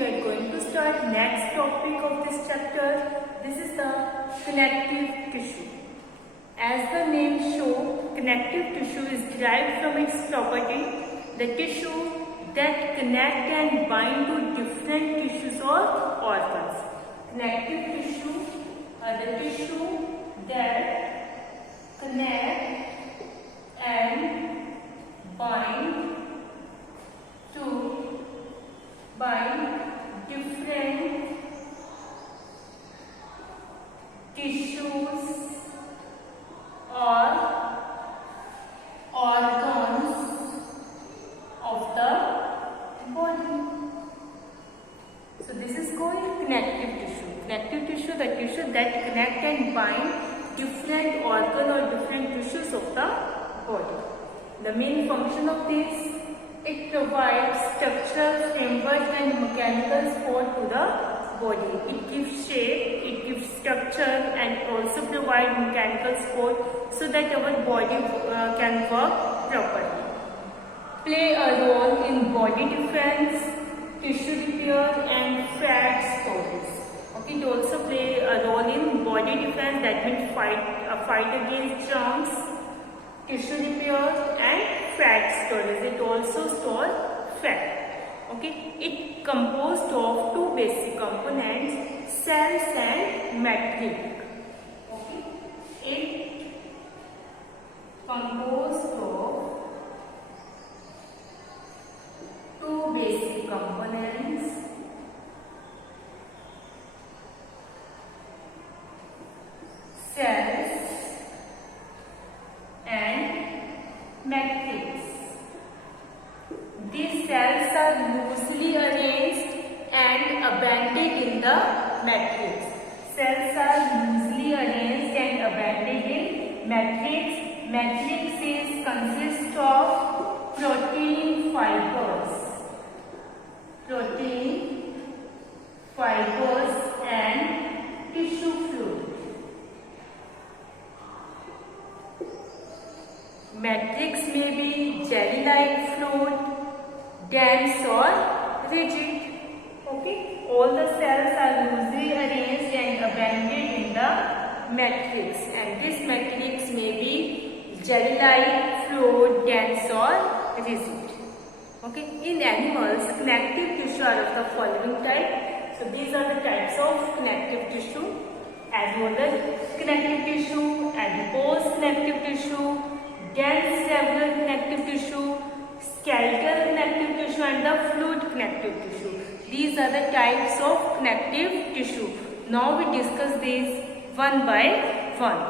we are going to start next topic of this chapter. This is the connective tissue. As the name shows, connective tissue is derived from its property, the tissue that connect and bind to different tissues or organs. Connective tissue are the tissue that connect and bind different tissues or organs of the body. So this is called connective tissue. Connective tissue, the tissue that connect and bind different organ or different tissues of the body. The main function of this, it provides structural framework and mechanical support to the body. It gives shape, it gives structure and also provide mechanical support so that our body can work properly. Play a role in body defense, tissue repair and fat storage. Okay, it also play a role in body defense, that means fight against germs, tissue repair and fat storage. It also stores fat. Okay, it composed of two basic components, cells and matrix. Okay, it composed of two basic components, cells and matrix. These cells are loosely arranged and abandoned in the matrix. Cells are loosely arranged and abandoned in matrix. Matrix consists of protein fibers and tissue fluid. Matrix may be jelly-like fluid, dense or rigid. Okay, all the cells are loosely arranged and abandoned in the matrix, and this matrix may be jelly-like fluid, dense or rigid. Okay, in animals, connective tissue are of the following type. So these are the types of connective tissue: alveolar connective tissue, adipose connective tissue, dense regular connective tissue, skeletal connective tissue and the fluid connective tissue. These are the types of connective tissue. Now we discuss these one by one.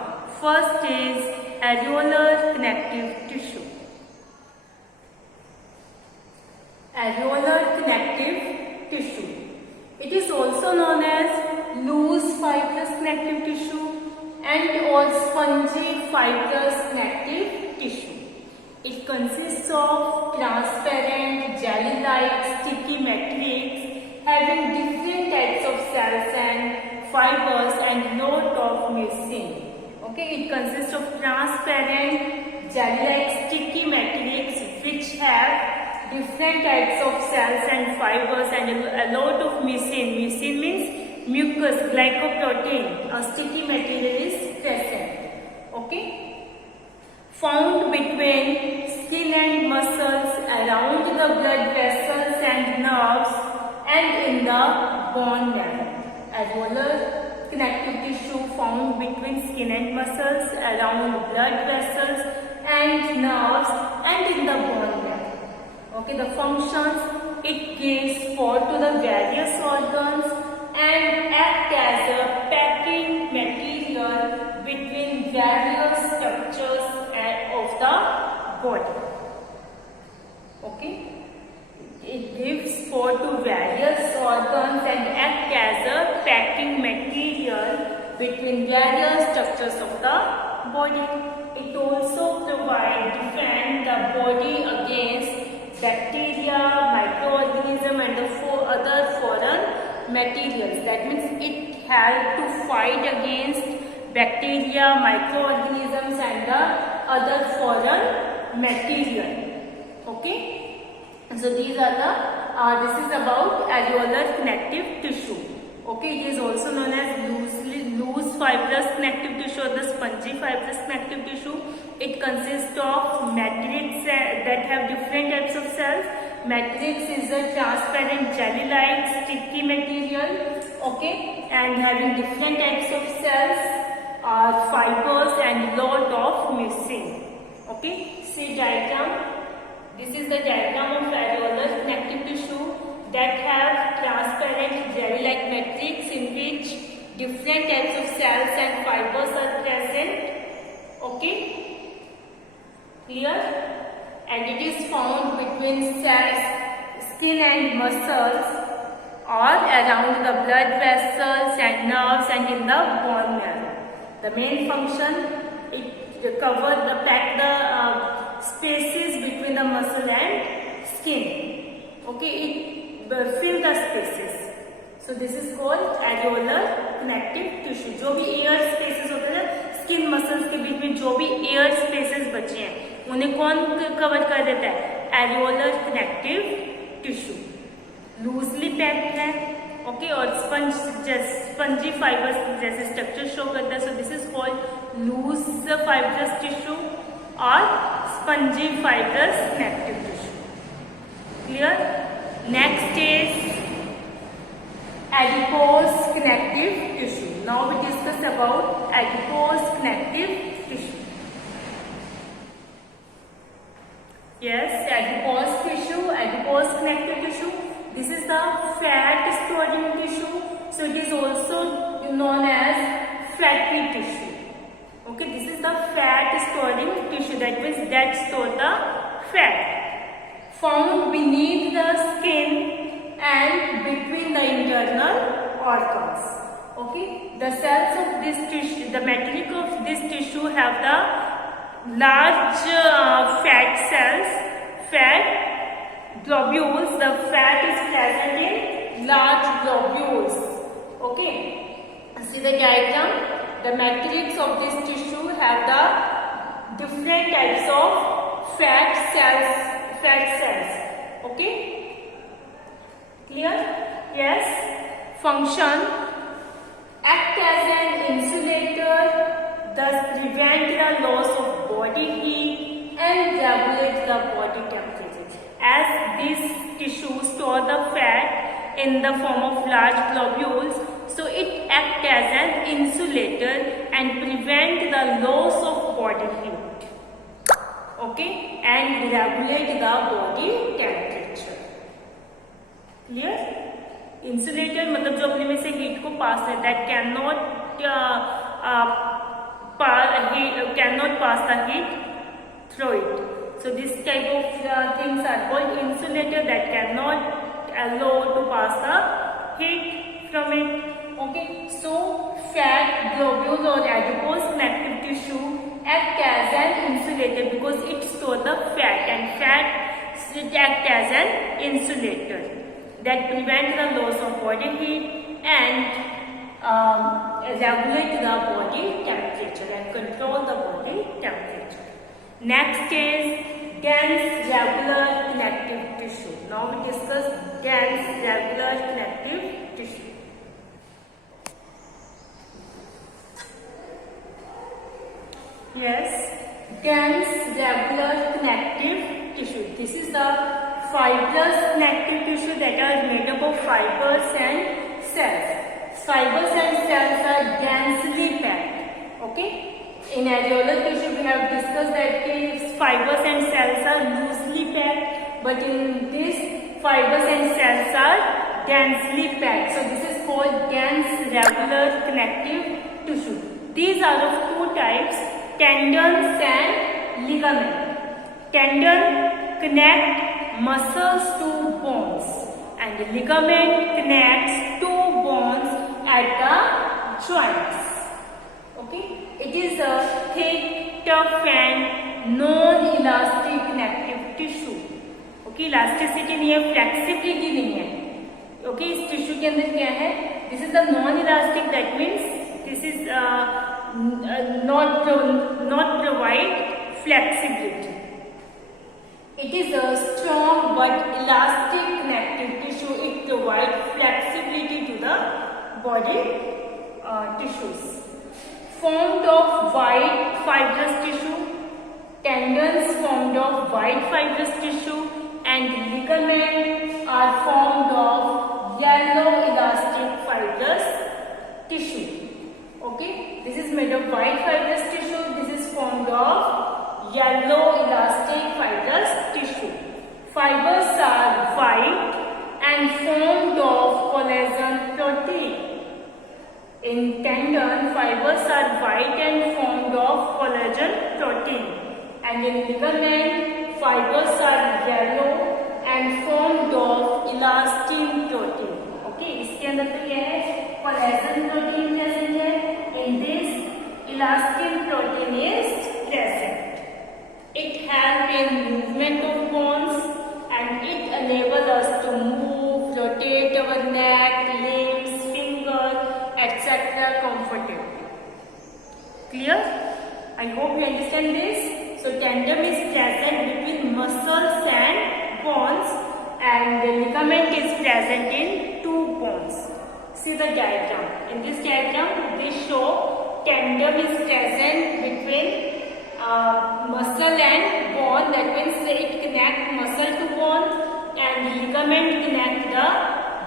First is alveolar connective tissue. Alveolar connective tissue. It is also known as loose fibrous connective tissue and or spongy fibrous connective tissue. It consists of transparent, jelly-like, sticky matrix having different types of cells and fibers and lot of mucin. Okay, it consists of transparent, jelly-like, sticky matrix which have different types of cells and fibers and a lot of mucin. Mucin means mucus, glycoprotein. A sticky material is present. Okay, found between skin and muscles, around the blood vessels and nerves, and in the bone marrow. Alveolar connective tissue found between skin and muscles, around blood vessels and nerves, and in the bone marrow. Okay, the functions: it gives support to the various organs and act as a packing material between various structures of the body. Okay, it gives support to various organs and act as a packing material between various structures of the body. It also provides defend the body against bacteria, microorganisms and other foreign materials. That means it helps to fight against bacteria, microorganisms and the other foreign material. Okay, so these are the this is about areolar connective tissue. Okay, it is also known as loose fibrous connective tissue or the spongy fibrous connective tissue. It consists of matrix that have different types of cells. Matrix is a transparent jelly-like sticky material, okay, and having different types of cells, fibers, and lot of missing. Okay, see diagram. This is the diagram of areolar connective tissue that have transparent jelly-like matrix in which different types of cells and fibers are present. Okay, clear? And it is found between cells, skin and muscles, or around the blood vessels and nerves and in the bone marrow. The main function, it covers the spaces between the muscle and skin. Okay, it fill the spaces. So this is called areolar connective tissue. जो भी air spaces होते हैं skin muscles के बीच में, जो भी air spaces बचे हैं उन्हें कौन कवर कर देता है? Areolar connective tissue. Loosely packed है, ओके, और स्पंजी फाइबर्स जैसे स्ट्रक्चर शो करता है. So this is called loose fibrous tissue और spongy fibrous connective tissue. Clear? Next is adipose connective tissue. Now we discuss about adipose connective tissue. Yes, adipose tissue, adipose connective tissue. This is the fat storing tissue. So it is also known as fatty tissue. Okay, this is the fat storing tissue. That means that store the fat found beneath the skin and between the internal organs. Okay, the cells of this tissue, the matrix of this tissue have the large fat cells, fat globules. The fat is present in large globules. Okay, see the diagram. The matrix of this tissue have the different types of fat cells. Okay, clear? Yes. Function: act as an insulator, thus prevent the loss of body heat and regulate the body temperature. As this tissue store the fat in the form of large globules, so it act as an insulator and prevent the loss of body heat. Okay, and regulate the body temperature. Clear? Insulator मतलब जो अपने में से heat को pass करता है, can not pass the heat through it. So this type of things are called insulator that can not allow to pass the heat from it. Okay, so fat globule और adipose connective tissue act as an insulator because it store the fat, and fat act as an insulator that prevent the loss of body heat and regulate the body temperature and control the body temperature. Next is dense regular connective tissue. Now we discuss dense regular connective tissue. Yes, dense regular connective tissue. This is the fibrous connective tissue that are made up of fibers and cells. Fibers and cells are densely packed. Okay, in areolar tissue we have discussed that fibers and cells are loosely packed, but in this fibers and cells are densely packed. So this is called dense regular connective tissue. These are of two types: tendons and ligament. Tendon connect muscles to bones, and the ligament connects two bones at the joints. Okay, it is a thick, tough and non-elastic connective tissue. Okay, elasticity नहीं है, flexibility नहीं है. Okay, इस tissue के अंदर क्या है? This is the non-elastic. That means this is not provide flexibility. It is a strong but elastic connective body tissues. Formed of white fibrous tissue, tendons formed of white fibrous tissue, and ligaments are formed of yellow elastic fibrous tissue. Okay, this is made of white fibrous tissue. This is formed of yellow elastic fibrous tissue. Fibers are white and formed of collagen protein. In tendon, fibers are white and formed of collagen protein. And in ligament, fibers are yellow and formed of elastin protein. Okay, इसके अंदर तो क्या है? Collagen protein present है. In this, elastin protein is present. It helps in movement of bones and it enables us to move, rotate our neck, limbs, fingers, etc. comfortably. Clear? I hope you understand this. So tendon is present between muscles and bones, and the ligament is present in two bones. See the diagram. In this diagram, they show tendon is present between muscle and bone. That means it connects muscle to bone, and ligament connect the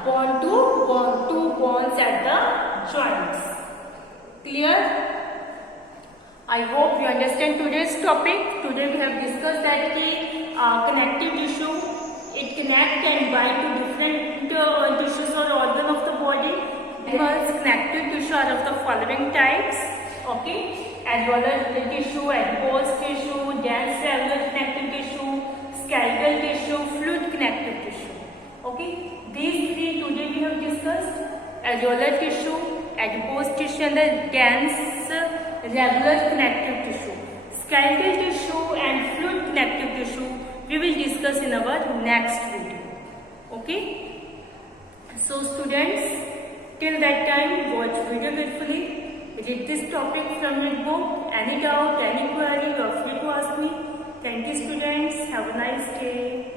bone to bone, two bones at the joints. Clear? I hope you understand today's topic. Today we have discussed that the connective tissue, it connects and binds to different tissues or organ of the body. Animals connective tissue are of the following types. Okay, alveolar tissue, adipose tissue, dense cellular connective tissue, skeletal tissue, fluid connective tissue. Okay, these three today we have discussed: alveolar tissue, adipose tissue, and the dense regular connective tissue. Skeletal tissue and fluid connective tissue we will discuss in our next video. Okay. So students, till that time watch video carefully. Read this topic from your book. Any doubt, any query, you are free to ask me. Thank you students. Have a nice day.